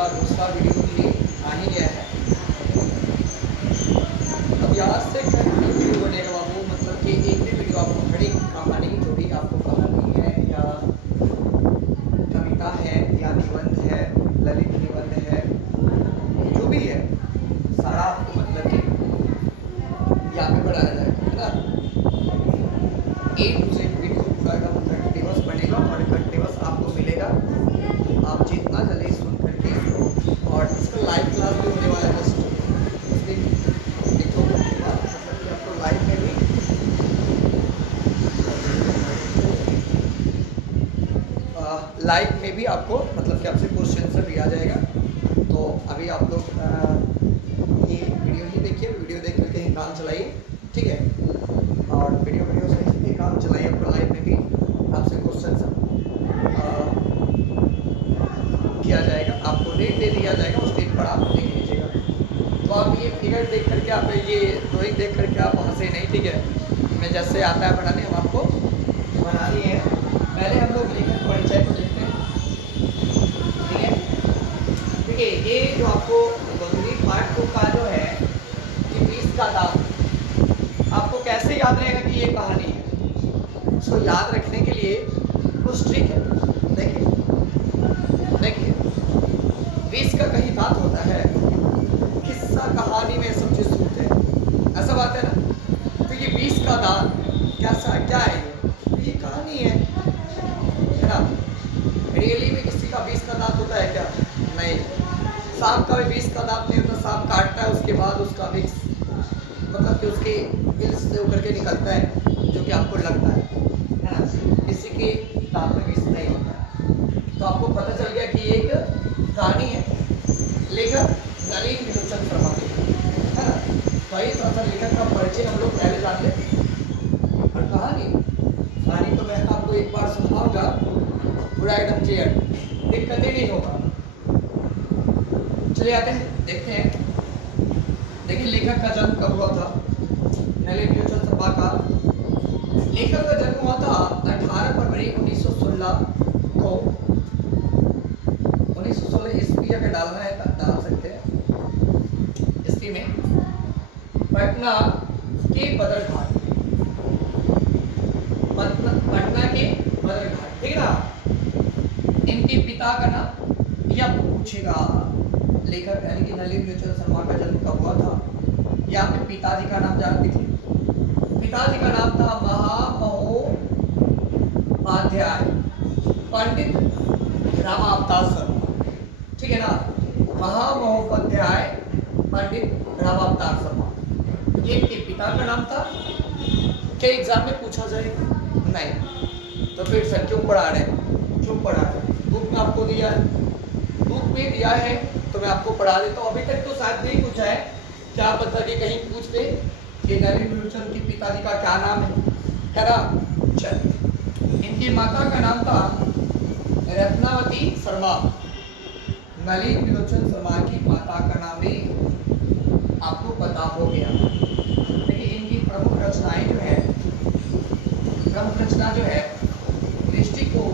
का दूसरा वीडियो भी आ ही गया है। अब यहाँ से वीडियो बनेगा वो मतलब कि एक भी वीडियो आपको खड़ी कहानी जो भी आपको कहानी है या कविता है या निबंध है, ललित निबंध है, जो भी है सारा आपको मतलब कि यहाँ पे पढ़ाया जाएगा, है ना। एक दूसरे वीडियो पूरा का कंटिन्यूअस बनेगा और कंटिन्यूअस आपको मिलेगा। आप जितना जल्दी सुन करके इसको, और इसका लाइव क्लास भी होने वाला है जस्ट उस दिन देखो मतलब कि आपको लाइव में भी आपको मतलब कि आपसे क्वेश्चन से भी आ जाएगा। तो अभी आप लोग ये वीडियो ही देखिए, वीडियो देख करके ही काम चलाइए, ठीक है। और वीडियो से ही काम चलाइए, आपको लाइव में भी आपसे क्वेश्चन किया जाएगा, आपको डेट दे दिया जाएगा, उस डेट पर आप देख लीजिएगा। तो आप ये फिगर देख करके, आप ये ड्राइंग देख करके आप हंसे नहीं, ठीक है। मैं जैसे आता है बनाने, हम आपको बनानी है। पहले हम लोग लेखक परिचय को देखते हैं, ठीक है। ठीक है, ये जो आपको गौरी पार्ट को का जो है कि 20 का दाम, आपको कैसे याद रहेगा कि ये कहानी है। इसको याद रखने के लिए कुछ ट्रिक है। देखिए 20 का कहीं बात होता है, किस्सा कहानी में सब चीज सुनते हैं, ऐसा बात है ना। तो ये 20 का दांत कैसा क्या है, ये कहानी है ना। रियली में किसी का 20 का दांत होता है क्या? नहीं। सांप का भी 20 का दांत नहीं होता। सांप काटता है उसके बाद उसका विक्स मतलब कि उसके हिल्स से उतर के निकलता है, जो कि आपको लगता है ना। किसी के दांत में 20 नहीं होता है। तो आपको पता चल गया कि एक कहानी है, लेखक नलिन त्रिलोचन शर्मा की, है ना। तो आइए थोड़ा सा लेखक का परिचय हम लोग पहले जान लें। और कहानी तो मैं आपको एक बार सुनाऊंगा, पूरा एकदम क्लियर, दिक्कत ही नहीं होगा। चलिए आते हैं, देखते हैं। देखिए लेखक का जन्म कब हुआ था, नलिन त्रिलोचन शर्मा का। लेखक का जन्म हुआ था 18 फरवरी 1916 को। 1916 ईस्वी अगर डालना है तो डाल सकते हैं ईस्वी में, पटना के बदरघाट, पटना के बदरघाट, ठीक है ना। इनके पिता का नाम यह पूछेगा, लेखक यानी कि नलिन त्रिलोचन शर्मा का जन्म कब हुआ था। यहाँ पे पिताजी का नाम जान दीजिए। पिताजी का नाम था महामहोपाध्याय पंडित रामावतार शर्मा, ठीक है ना। महामहोपाध्याय पंडित रामावतार शर्मा, ये इनके पिता का नाम था। क्या एग्जाम में पूछा जाएगा? नहीं। तो फिर सर क्यों पढ़ा रहे हैं, क्यों पढ़ा रहे हैं? बुक में आपको दिया है, बुक में दिया है तो मैं आपको पढ़ा देता हूँ। अभी तक तो शायद नहीं पूछा है, क्या पता कि कहीं पूछ दे कि नलिन त्रिलोचन के पिताजी का क्या नाम है ना। चल, इनकी माता का नाम था रत्नावती शर्मा। नलिन त्रिलोचन शर्मा की माता का नाम भी आपको पता हो गया। देखिए इनकी प्रमुख रचनाएं जो है, प्रमुख रचना जो है दृष्टिकोण,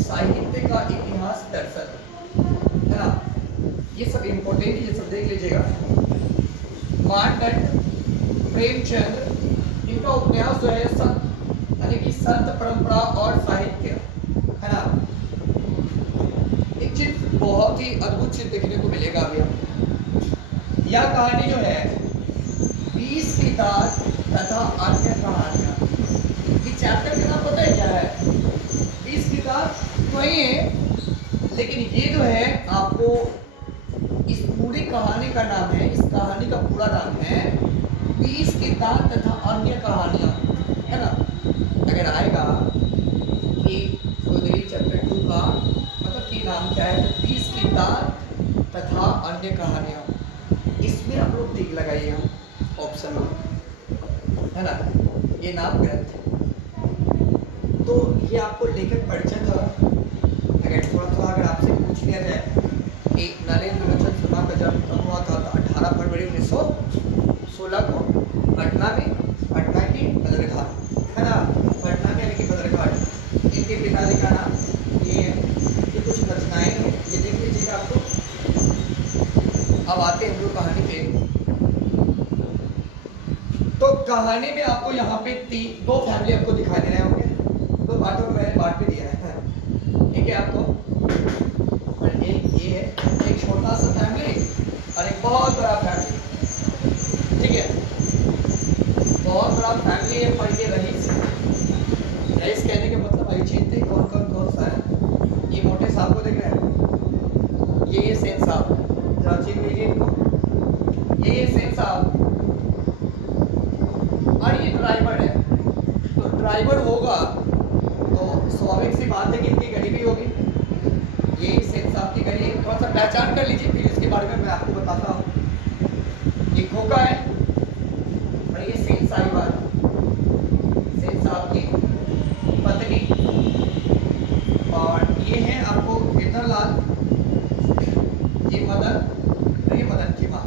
साहित्य का इतिहास, दर्शन, है ना। ये सब इम्पोर्टेंट, ये सब देख लीजिएगा। मानदंड, प्रेमचंद, इनका उपन्यास जो है संत यानी कि संत परंपरा और साहित्य, है ना। एक चीज बहुत ही अद्भुत चीज देखने को मिलेगा अभी आपको। यह कहानी जो है 20 किताब तथा अन्य कहानियां, ये चैप्टर का नाम पता है क्या है? 20 किताब तो ही है, लेकिन ये जो है आपको इस पूरी कहानी का नाम है, इस कहानी का पूरा नाम है 20 किताब तथा अन्य कहानियां, है ना। अगर आएगा कि गोदरी चैप्टर 2 का मतलब कि नाम क्या है, तो 20 किताब तथा अन्य कहानियां, इसमें आप लोग टिक लगाइए ऑप्शन में, है ना। ये नाम ग्रंथ है। तो ये आपको लेखक परिचय था। अगर थोड़ा अगर आपसे पूछ लिया जाए कि नलिन त्रिलोचन शर्मा का जन्म कब हुआ था, तो 18 फरवरी 1916 को पटना में, पटना की बदरघाट, है ना। पटना में यानी कि बदरघाट। इनके पिताजी का नाम ये कुछ रचनाएं हैं, ये देख लीजिएगा आपको। अब आते हैं हम लोग कहानी पे। तो कहानी में आपको यहाँ पे दो फैमिली आपको दिखाई दे रहे होंगे। दो पार्टों में मैंने बांट भी दिया है। ठीक है आपको, और एक ये है, एक छोटा सा फैमिली और एक बहुत बड़ा फैमिली। ठीक है, बहुत बड़ा फैमिली है पर ये रईस कहने के मतलब आई चीज थी। कौन कौन सा है? ये मोटे साहब को देख रहे हैं, ये सेन साहब, जरा चीन लीजिए इनको। ये सेन साहब और ये ड्राइवर है। तो ड्राइवर होगा तो स्वाभाविक सी बात है कि इनकी गाड़ी भी होगी। ये सेन साहब की गाड़ी, थोड़ा सा पहचान कर लीजिए, फिर इसके बारे में मैं आपको बताता हूँ। ये खोका है और ये सेन साहिबान, सेन साहब की पत्नी। और ये है आपको गिरधरलाल, ये मदन और ये मदन की माँ।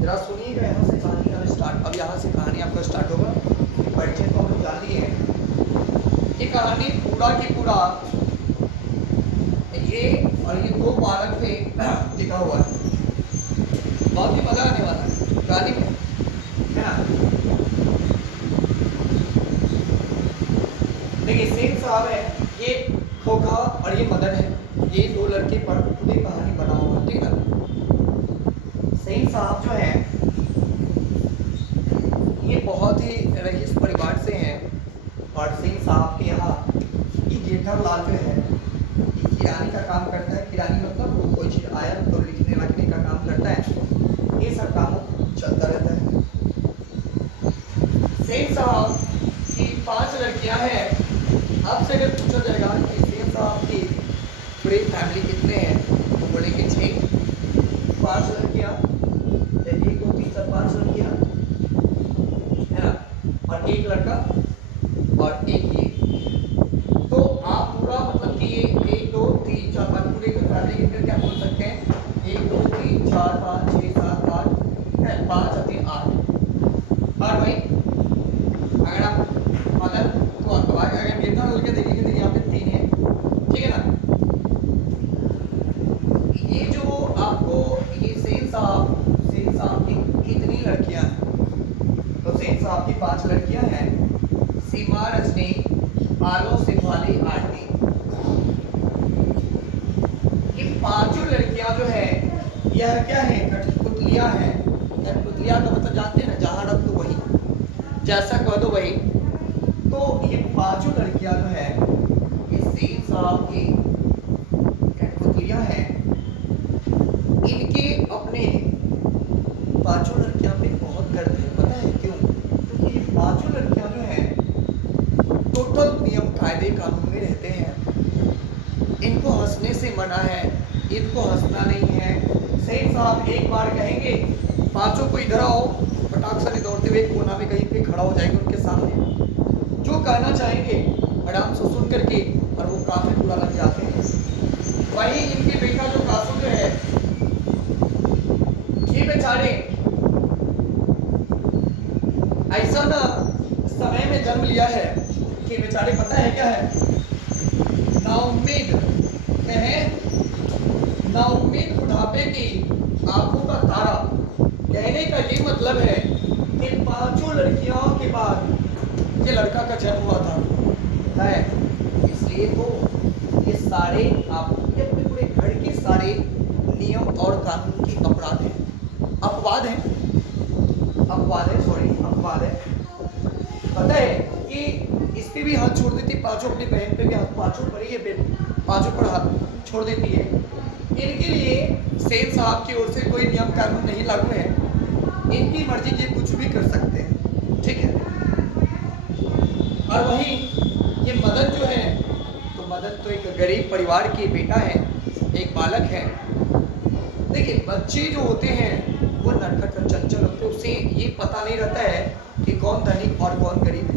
जरा सुनिएगा, यहाँ से कहानी का स्टार्ट, अब यहाँ से कहानी आपका स्टार्ट होगा। परिचय तो हम जान लिए हैं। ये कहानी पूरा की पूरा ये और ये दो बालक पे टिका हुआ है। बहुत ही मजा आने वाला है कहानी में, है ना। देखिए सेन साहब है, ये खोखा और ये मदन है। ये दो लड़के पर पूरी कहानी बना हुआ है। ठीक है, सेन साहब जो है ये बहुत ही रईस परिवार से हैं। और सेन साहब के यहाँ ये गिरधरलाल जो है ये किरानी का काम करता है। किरानी मतलब वो कोई चीज़ आया तो लिखने रखने का काम करता है। ये सब काम चलता रहता है। सेन साहब की 5 लड़कियां हैं। आपसे अगर पूछा जाएगा कि सेन साहब की पूरी फैमिली कितने हैं, तो बोलेंगे 6। 5 लड़कियां, 1 2 3 4 5 लड़कियां, है ना, और 1 लड़का और 1 ये। तो आप पूरा मतलब कि ये 1 2 3 4 5 पूरे फैमिली कितने क्या बोल सकते हैं? 1 2 3 4 5 6 7 8 है, 5 और 3 8 भाई। अगर आप मदन तो अगर गिरधर के देखेंगे तो यहाँ पे 3 है। ठीक है ना। ये जो आपको ये सेन साहब की कितनी लड़कियां हैं? तो सेन साहब की 5 लड़कियां हैं। सीमा, रजनी, आलो, सिफाली, आरती। ये 5 लड़कियां जो है यह क्या है? कठपुतलियां हैं। कठपुतलियां का मतलब जानते हैं ना, जहां रख दो वही, जैसा कह दो वही। तो ये 5 लड़कियां जो है ये सेन साहब की कठपुतलियां हैं। इनके अपने 5 लड़कियां पे बहुत गर्व है। पता है क्यों? क्योंकि ये 5 लड़कियां जो हैं टोटल नियम कायदे कानून में रहते हैं। इनको हंसने से मना है, इनको हंसना नहीं है। सेन साहब एक बार कहेंगे 5 को इधर आओ, फटाक से दौड़ते हुए कोना में कहीं पे खड़ा हो जाएंगे उनके सामने। जो कहना चाहेंगे आराम से सुन करके और वो काम में पूरा लग जाते हैं। वही इनके बेटा जो कासू जो है ये बेचारे ऐसा ना समय में जन्म लिया है कि बेचारे पता है क्या है? नाउम्मीद है, नाउम्मीद बुढ़ापे की आंखों का तारा। कहने का ये मतलब है कि 5 लड़कियों के बाद ये लड़का का जन्म हुआ था है। इसलिए तो ये सारे आपके अपने पूरे घर के सारे नियम और कानून की अपराध है, अपवाद है, अपवाद है। पता है कि इस पे भी हाथ छोड़ देती, 5 अपनी बहन पे भी हाथ, 5 पर ही 5 पर हाथ छोड़ देती है। इनके लिए सेन साहब की ओर से कोई नियम कानून नहीं लागू है। इनकी मर्जी ये कुछ भी कर सकते हैं। ठीक है। और वहीं ये मदन जो है, तो मदन तो एक गरीब परिवार के बेटा है, एक बालक है। देखिए बच्चे जो होते हैं वो नटखट और चंचल होते हैं, उसे ये पता नहीं रहता है कि कौन धनिक और कौन गरीब है।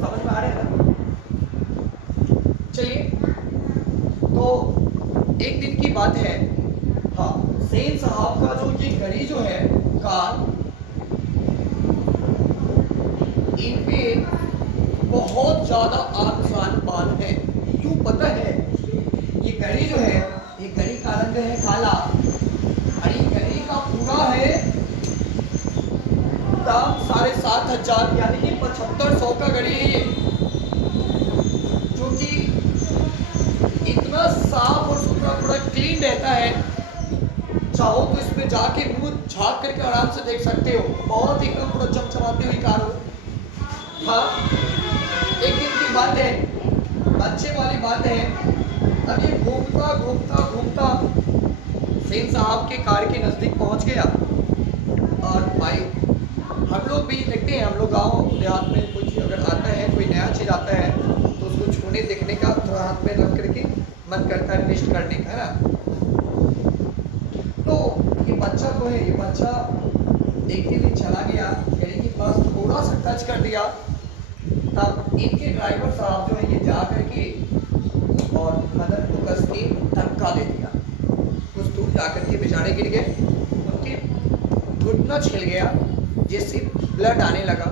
समझ में आ रहा है ना? चलिए, तो एक दिन की बात है। हाँ, सेन साहब का जो ये घड़ी जो है कार, इन पे बहुत ज्यादा आसान बाल है। क्यों पता है? ये घड़ी जो है, ये घड़ी का रंग है काला है दाम 7,500 यानी कि 7500 का घड़ी है ये, जो कि इतना साफ और सुथरा पूरा क्लीन रहता है। चाहो तो इसमें जाके मुंह झाँक करके आराम से देख सकते हो, बहुत एकदम पूरा चमचमाती हुई कार हो। हाँ, एक दिन की बात है, अच्छे वाली बात है, अब ये घूमता घूमता घूमता सेन साहब के कार के नज़दीक पहुंच गया। और भाई हम लोग भी देखते हैं, हम लोग गाँव देहात में कुछ अगर आता है, कोई नया चीज़ आता है तो उसको छूने देखने का थोड़ा हाथ में रख करके मन करता है टेस्ट करने का, है ना। तो ये बच्चा तो है, ये बच्चा देखते हुए चला गया, गाड़ी के पास थोड़ा सा टच कर दिया, तब इनके ड्राइवर साहब जो है ये जा करके और मदन को कस के धक्का दे दिया। कुछ दूर जा करके बेचारे गिर गए, उनके घुटना छिल गया, जिससे ब्लड आने लगा।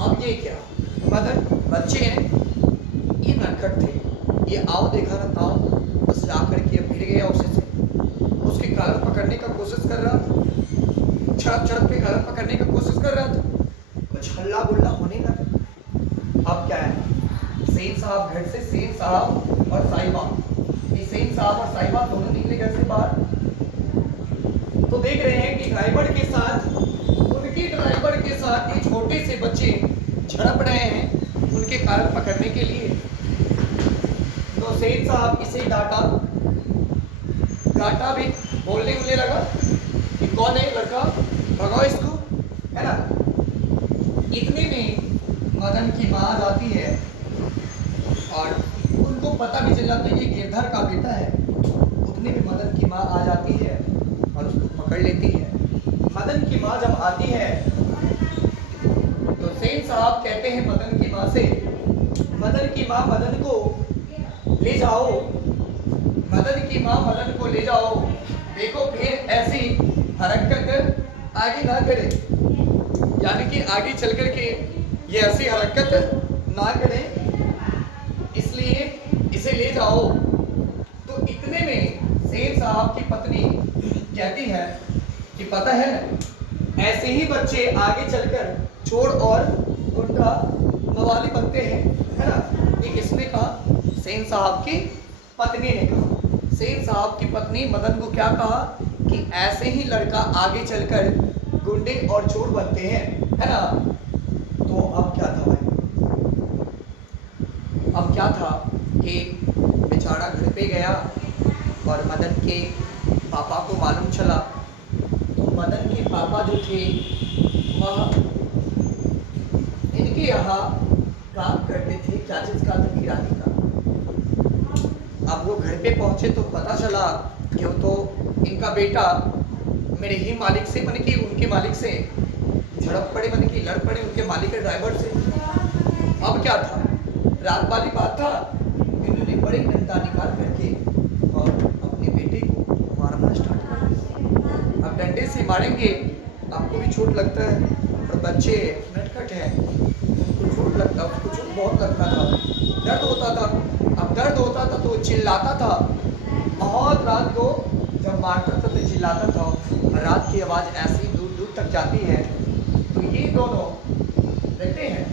अब ये क्या, मदन बच्चे हैं, ये नटखट थे, ये आओ देखा ना ताओ, बस जा करके भिड़ गया उसे से, उसके कलर पकड़ने का कोशिश कर रहा था, छड़प छड़प के कलर पकड़ने का कोशिश कर रहा था, कुछ हल्ला गुल्ला होने लगा। अब क्या है, सेन साहब घर से, सेन साहब और साहिबा, ये सेन साहब और साहिबा दोनों निकले घर से बाहर, तो देख रहे हैं कि ड्राइवर के साथ, उनके ड्राइवर के साथ ये छोटे से बच्चे झड़प रहे हैं उनके कलर पकड़ने के लिए। तो सेन साहब इसे डांटा भी, बोलने लगा कि कौन है लड़का, भगाओ इसको, है ना। इतने में मदन की माँ आ जाती है और उनको पता भी चल जाता है ये गिरधर का बेटा है। उतने में मदन की माँ आ जाती है और उसको पकड़ लेती है। मदन की माँ जब आती है तो सेन साहब कहते हैं मदन की माँ से, मदन की माँ मदन को ले जाओ, मदन की माँ मदन को ले जाओ, देखो फिर ऐसी हरकत आगे ना करे, यानी कि आगे चल कर के ये ऐसी हरकत ना करे, इसलिए इसे ले जाओ। तो इतने में सेन साहब की पत्नी कहती है कि पता है ऐसे ही बच्चे आगे चलकर चोर और गुंडा मवाली बनते हैं, है ना। ये किसने कहा, सेन साहब की पत्नी ने कहा। सेन साहब की पत्नी मदन को क्या कहा कि ऐसे ही लड़का आगे चलकर गुंडे और चोर बनते हैं, है ना। तो अब क्या था भाई, अब क्या था कि बेचारा घर पे गया और मदन के पापा को मालूम चला। तो मदन के पापा जो थे वह इनके यहाँ काम करते थे, क्या चीज का, तो किराने का। अब वो घर पे पहुंचे तो पता चला कि वो तो इनका बेटा मेरे ही मालिक से, माने कि उनके मालिक से झड़प पड़े, माने कि लड़ पड़े उनके मालिक के ड्राइवर से। अब क्या था, रात वाली बात था, इन्होंने बड़े डंडा निकाल करके और अपने बेटे को मारना स्टार्ट कर दिया। अब डंडे से मारेंगे आपको भी चोट लगता है, और बच्चे नटखट हैं, उनको चोट लगता, उसको चोट बहुत लगता था, दर्द होता था। अब दर्द होता था तो चिल्लाता था, बहुत रात को जब मारता था तो चिल्लाता था, रात की आवाज़ ऐसी दूर दूर तक जाती है। तो ये दोनों रहते हैं,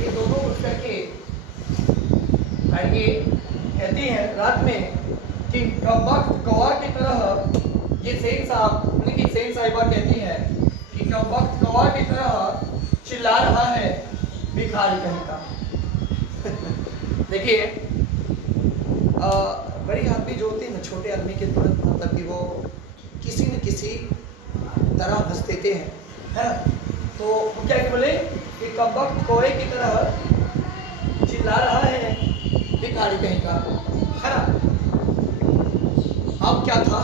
ये दोनों उठ करके ये कहती हैं रात में कि कमबख्त कौवा की तरह, ये सेन साहब उनकी सेन साहिबा कहती है कि कमबख्त कौवा की तरह चिल्ला रहा है भिखारी कहीं का। देखिए बड़ी आदमी जो होती है ना, छोटे आदमी के तुरंत मतलब कि वो किसी न किसी तरह हंस देते हैं, है ना। तो वो क्या बोले कि कमबख्त कौवे की तरह चिल्ला रहा है भिखारी कहीं का, है ना। अब क्या था,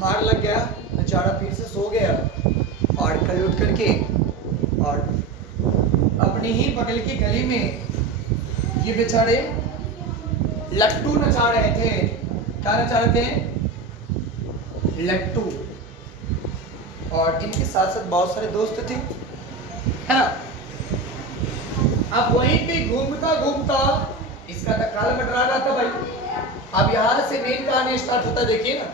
मार लग गया, बेचारा फिर से सो गया और कल उठ करके और अपनी ही बगल की गली में ये बेचारे लट्टू नचा रहे थे। क्या नचा रहे थे, लट्टू, और इनके साथ साथ बहुत सारे दोस्त थे, है ना। अब वहीं पे घूमता घूमता इसका तो काल मंडरा रहा था भाई। अब यहाँ से मेन कहानी स्टार्ट होता है, देखिए ना।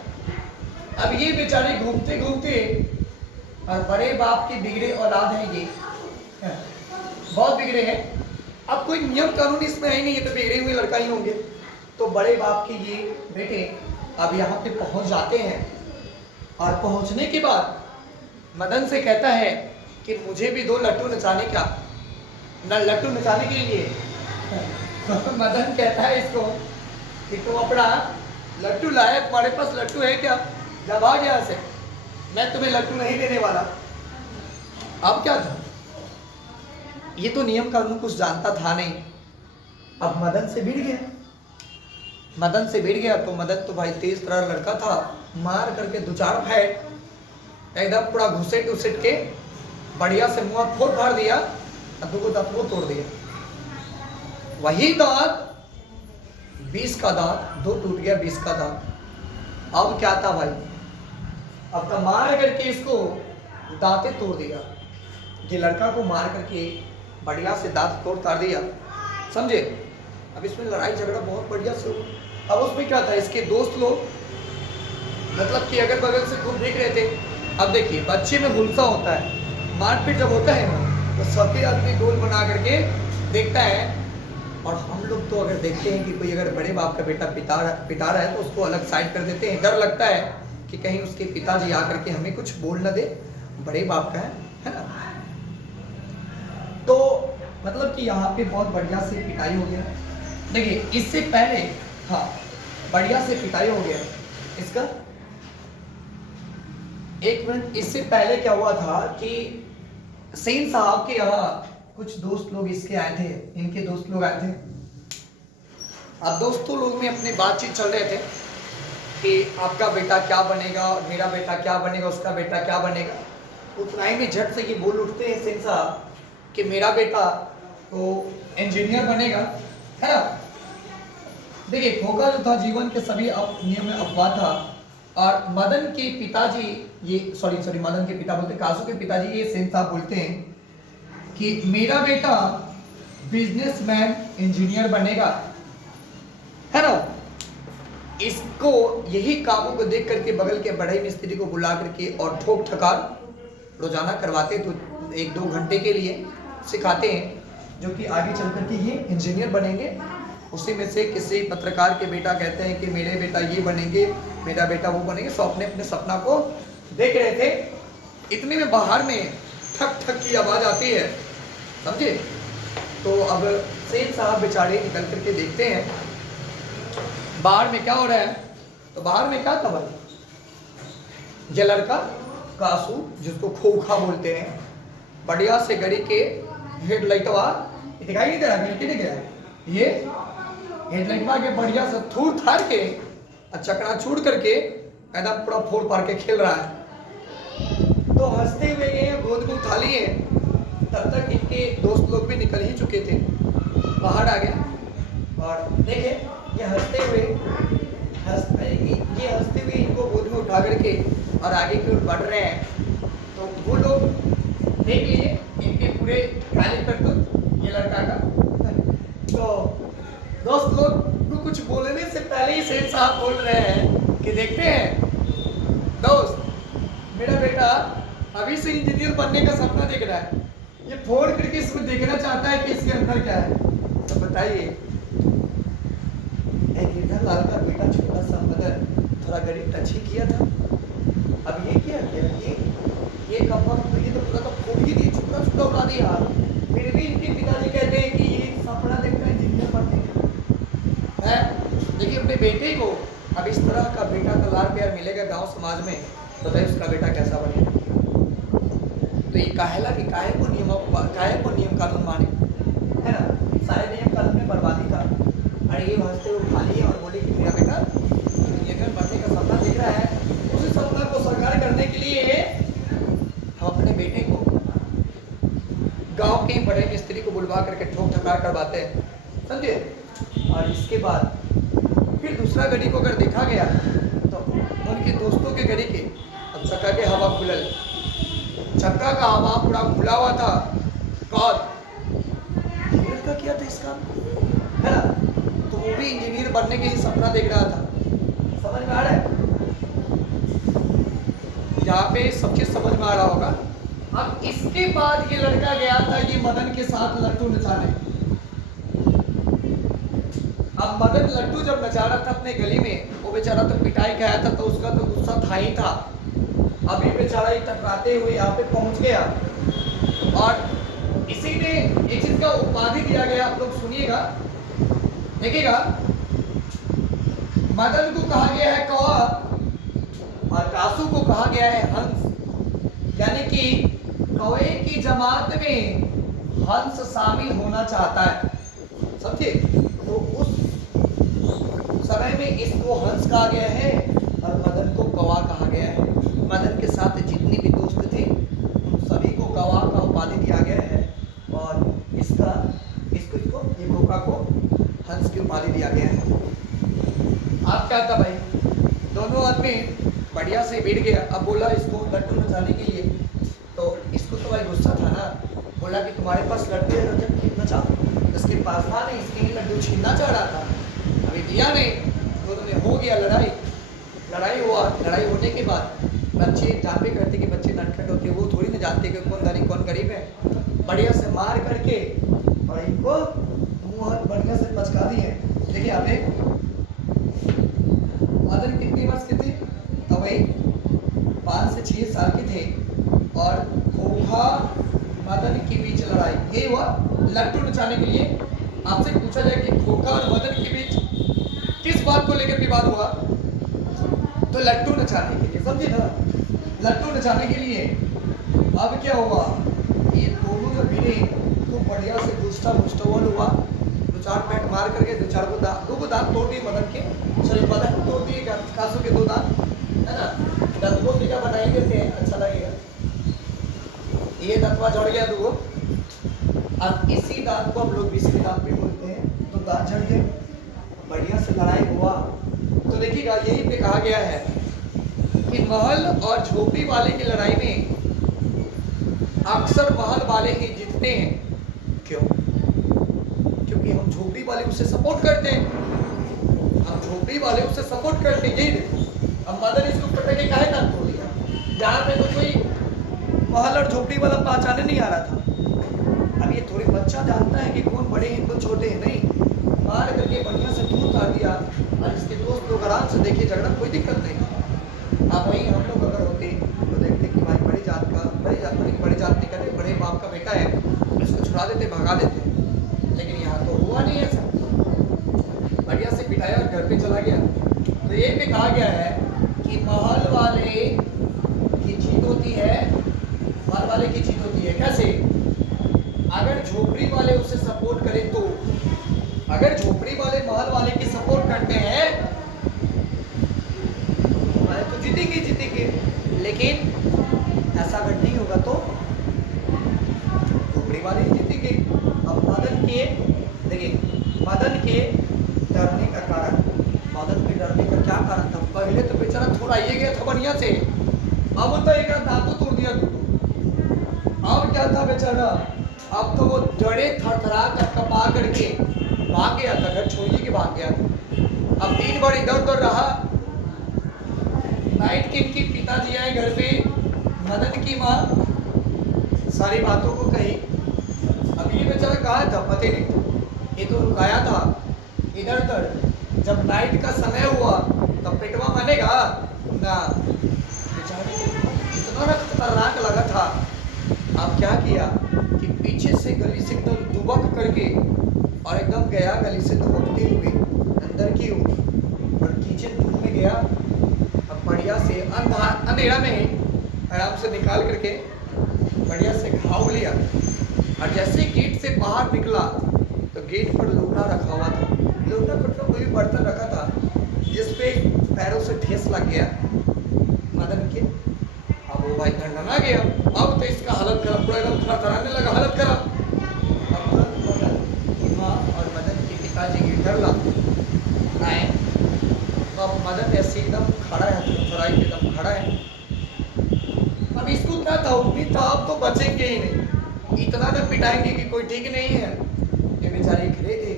अब ये बेचारे घूमते घूमते, और बड़े बाप के बिगड़े औलाद हैं ये, बहुत बिगड़े हैं। अब कोई नियम कानून इसमें है ही नहीं, ये तो बिगड़े हुए लड़का ही होंगे। तो बड़े बाप के ये बेटे अब यहाँ पे पहुंच जाते हैं, और पहुंचने के बाद मदन से कहता है कि मुझे भी दो लट्टू नचाने का, न लट्टू नचाने के लिए। तो मदन कहता है इसको कि तुम अपना लट्टू लाया, तुम्हारे पास लट्टू है क्या, जब आ गया से मैं तुम्हें लट्टू नहीं देने वाला। अब क्या था, ये तो नियम कानून कुछ जानता था नहीं। अब मदन से भिड़ गया, मदन से भिड़ गया। तो मदन तो भाई तेज तरह लड़का था, मार करके दो चार फैट एकदम पूरा घुसेट उसेट के बढ़िया से मुंह फोड़ फाड़ दिया, और दो दांत वो तोड़ दिया। वही दांत 20 का दांत, दो टूट गया 20 का दांत। अब क्या था भाई, अब तो मार करके इसको दांते तोड़ दिया। ये लड़का को मार करके बढ़िया से दांत तोड़ ताड़ दिया, समझे। अब इसमें लड़ाई झगड़ा बहुत बढ़िया से हुआ। अब उसमें क्या था, इसके दोस्त लोग मतलब कि अगल बगल से खूब देख रहे थे। अब देखिए बच्चे में हुलसा होता है, मारपीट जब होता है ना, तो सभी आदमी गोल बना करके देखता है। और हम लोग तो अगर देखते हैं कि कोई अगर बड़े बाप का बेटा पिटा रहा है तो उसको अलग साइड कर देते हैं। डर लगता है कि कहीं उसके पिताजी आकर के हमें कुछ बोल न दे, बड़े बाप का है ना। तो मतलब कि यहाँ पे बहुत बढ़िया से पिटाई हो गया। देखिए इससे पहले, हाँ बढ़िया से पिटाई हो गया इसका। एक मिनट, इससे पहले क्या हुआ था कि सेन साहब के यहाँ कुछ दोस्त लोग इसके आए थे, इनके दोस्त लोग आए थे। अब दोस्तों लोग में अपनी बातचीत चल रहे थे कि आपका बेटा क्या बनेगा, और मेरा बेटा क्या बनेगा, उसका बेटा क्या बनेगा। उतना ही में झट से ये बोल उठते हैं सेन साहब कि मेरा बेटा तो इंजीनियर बनेगा, है ना। देखिए धोखा जो था जीवन के सभी नियम में अपवाद था। और मदन के पिताजी, ये सॉरी मदन के पिता बोलते, कासू के पिताजी ये सेन साहब बोलते हैं कि मेरा बेटा बिजनेसमैन इंजीनियर बनेगा, है ना। इसको यही कामों को देख करके बगल के बढ़ई मिस्त्री को बुला करके और ठोक ठकार रोजाना करवाते, तो 1-2 घंटे के लिए सिखाते हैं, जो कि आगे चल करके ये इंजीनियर बनेंगे। उसी में से किसी पत्रकार के बेटा कहते हैं कि मेरे बेटा ये बनेंगे, मेरा बेटा वो बनेंगे। सब अपने अपने सपना को देख रहे थे। इतने में बाहर में ठक ठक की आवाज आती है, समझे। तो अब सेन साहब बेचारे निकल करके देखते हैं बाहर में क्या हो रहा है। तो बाहर में क्या था भाई, ये लड़का कासू, जिसको खोखा बोलते हैं, बढ़िया से गाड़ी के हेडलाइट दिखाई नहीं दे रहा, मिलके नहीं गया, ये हेडलाइट के बढ़िया से थूर थार के चकड़ा छूट करके एकदम पूरा फोड़ पार के खेल रहा है। तो हंसते हुए ये गोद में उठा लिए। तब तक इनके दोस्त लोग भी निकल ही चुके थे, बाहर आ गया। और देखे ये हंसते हुए इनको गोद में उठा करके और आगे की ओर बढ़ रहे हैं। तो वो लोग देख लिए इनके पूरे काले करतूत ये लड़का का। तो दोस्त लोग को कुछ बोलने से पहले ही सेठ साहब बोल रहे हैं कि देखते हैं दोस्त, मेरा बेटा अभी से इंजीनियर बनने का सपना देख रहा है, ये फोड़ करके इसको देखना चाहता है कि इसके अंदर क्या है। तो बताइए, गिरधर लाल का बेटा छोटा सा मदन थोड़ा गरीब टच ही किया था, अब ये क्या किया, ये कपड़ा तो ये तो पूरा तो फोड़ ही दिया, छुपड़ा छुपड़ा उड़ा दिया। फिर भी इनके पिताजी कहते हैं कि ये सपना देखकर इंजीनियर बनने है। देखिए अपने बेटे को अब इस तरह का बेटा का लाड़ प्यार मिलेगा गांव समाज में, बताइए उसका बेटा कैसा बनेगा। तो ये काहेला कि काहे को नियम कानून माने, है ना। सारे नियम कानून में बर्बादी का। अरे ये हंसते हुए उठा लिए और बोले कि मेरा बेटा इंजीनियर बनने का सपना देख रहा है, उसी सपना को साकार करने के लिए हम अपने बेटे को गांव के बड़े मिस्त्री को बुलवा करके ठोक ठकार करवाते हैं, समझे। और इसके बाद फिर दूसरा गड़ी को अगर देखा गया तो उनके दोस्तों के गड़ी के अब चक्का के हवा खुलल, चक्का का हवा पूरा खुला हुआ था। कौन का किया था इसका, है ना। तो वो भी इंजीनियर बनने के ही सपना देख रहा था। समझ में आ रहा है? यहाँ पे सब चीज समझ में आ रहा होगा। अब इसके बाद ये लड़का गया था ये मदन के साथ लट्टू नचाने। अब मदन लड्डू जब नचा रहा था अपने गली में, वो बेचारा तो पिटाई खाया था तो उसका तो गुस्सा था ही था। अभी बेचारा ही टकराते हुए यहाँ पे पहुंच गया और इसी ने एक चीज का उपाधि दिया गया, आप लोग सुनिएगा देखिएगा। मदन को कहा गया है कौवा और कासू को कहा गया है हंस, यानी कि कौवे की जमात में हंस शामिल होना चाहता है, समझे? तो उस समय में इसको हंस कहा गया है और मदन को कौवा कहा गया है। मदन के साथ जितने भी दोस्त थे उन सभी को कौवा का उपाधि दिया गया है और इसको ये कौवा को हंस की उपाधि दिया गया है। आप क्या था भाई, दोनों आदमी बढ़िया से बैठ गया। अब बोला इसको लड्डू नचाने के लिए, तो इसको तो भाई गुस्सा था ना, बोला कि तुम्हारे पास लड्डू है नचाओ। इसके पास था नहीं, इसके लिए लड्डू छीनना चाह रहा था, अभी दिया नहीं, दोनों में हो गया लड़ाई हुआ। लड़ाई होने के बाद बच्चे जानबे करते कि बच्चे नटखट होते, वो थोड़ी ना जानते कि कौन धनी कौन गरीब है। बढ़िया से मार करके और इनको मुंह हाथ बढ़िया से पचका दिए। देखिए आप मदन कितनी वर्ष के थे? तो भाई 5 से 6 साल के थे और खोखा मदन के बीच लड़ाई ये हुआ लड्डू नचाने के लिए। आपसे पूछा जाए कि खोखा और मदन के बीच किस बात को लेकर विवाद हुआ, तो लड्डू नचाने के लिए, समझे ना, लड्डू नचाने के लिए। अब क्या हुआ, ये दोनों जब भिड़े तो बढ़िया से गुस्तावल हुआ, 2-4 पैट मार करके 2 को दांत तोड़ दिए मदन के, सॉरी मदन को तोड़ दिए, कासू के 2 दांत, है ना। दंतों टीका बनाई देते हैं, अच्छा लगेगा। ये दंतवा झड़ गया 2। अब इसी दांत को हम लोग बीसवीं दांत भी बोलते हैं, तो दांत झड़ गए, बढ़िया से लड़ाई हुआ। तो देखिएगा यही पे कहा गया है कि महल और झोपड़ी वाले की लड़ाई में अक्सर महल वाले ही जीतते हैं। क्यों? क्योंकि हम झोपड़ी वाले उसे सपोर्ट करते हैं, हम झोपड़ी वाले उसे सपोर्ट करते हैं। यही देखो, अब मदन इसको पटक के काहे दांत तोड़ दिया, जहाँ पे तो कोई महल और झोपड़ी वाला पहचाने नहीं आ रहा था। अब ये थोड़ी बच्चा जानता है कि कौन बड़े हैं कौन छोटे हैं, नहीं, मार करके बढ़िया से दूर उतार दिया। और इसके दोस्त लोग आराम से देखिए, झगड़ा कोई दिक्कत नहीं। अब वही हम लोग अगर होते तो देखते कि भाई बड़ी जात नहीं करते, बड़े बाप का बेटा है, इसको छुड़ा देते, भगा देते। लेकिन यहाँ तो हुआ नहीं ऐसा, बढ़िया से पिटाया और घर पे चला गया। तो ये भी कहा गया है कि महल वाले की जीत होती है, महल वाले की जीत होती है। कैसे? अगर झोपड़ी वाले उसे सपोर्ट करें तो, अगर झोपड़ी वाले महल वाले की सपोर्ट करते हैं तो जीतेंगे, लेकिन ऐसा अगर नहीं होगा तो झोपड़ी वाले ही जीतेंगे। अब मदन के डरने का कारण, मदन के डरने का क्या कारण था? पहले तो बेचारा थोड़ा ये गया था बढ़िया से, अब तो एक दांतों तोड़ दिया। अब क्या था बेचारा, अब तो वो डरे थरथरा कर कपा करके भाग गया था, घर छोड़िए के भाग गया था। अब 3 बार इधर उधर रहा। नाइट के इनके पिताजी आए घर पे, मदन की माँ सारी बातों को कही। अब ये बेचारा कहा था पता नहीं, ये तो रुकाया था इधर उधर। जब नाइट का समय हुआ तब पेटवा मानेगा ना, बेचारे को इतना खतरनाक लगा था। अब क्या किया कि पीछे से गली से एकदम दुबक करके और एकदम गया, गली से दबकते हुए अंदर की ओर और किचन रूम में गया। अब बढ़िया से अंधेरा में आराम से निकाल करके बढ़िया से घाव लिया और जैसे गेट से बाहर निकला तो गेट पर लोटा रखा हुआ था। लोटा मतलब कोई बर्तन रखा था जिसपे पैरों से ठेस लग गया मदन के। अब वो भाई धंडना गया। अब तो इसका हालत खराब, पूरा एकदम थरथराने लगा, हालत खराब। अब मदन की माँ और मदन के पिताजी की डर आए। तो अब मदन ऐसे एकदम खड़ा है, थरथराई के एकदम खड़ा है। अब इसको क्या था, उम्मीद था अब तो बचेंगे ही नहीं, इतना न पिटाएंगे कि कोई ठीक नहीं है। ये बेचारे खड़े थे,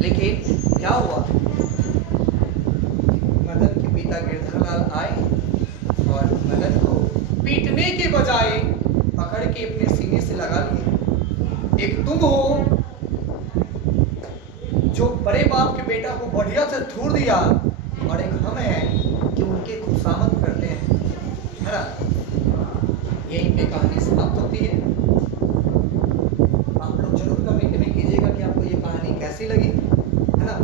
लेकिन क्या हुआ, पिता गिरधरलाल आए और भगत को पीटने के बजाय पकड़ के अपने सीने से लगा लिए। एक तुम हो जो बड़े बाप के बेटा को बढ़िया से थूर दिया, और एक हम हैं कि उनके खुशामद करते हैं, है ना। यहीं पे कहानी समाप्त होती है। आप लोग जरूर कमेंट में कीजिएगा कि आपको ये कहानी कैसी लगी, है ना।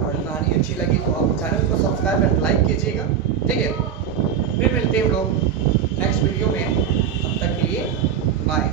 और कहानी अच्छी लगी तो आप चैनल को सब्सक्राइब एंड लाइक कीजिएगा, ठीक है। फिर मिलते हैं हम लोग नेक्स्ट वीडियो में, तब तक के लिए बाय।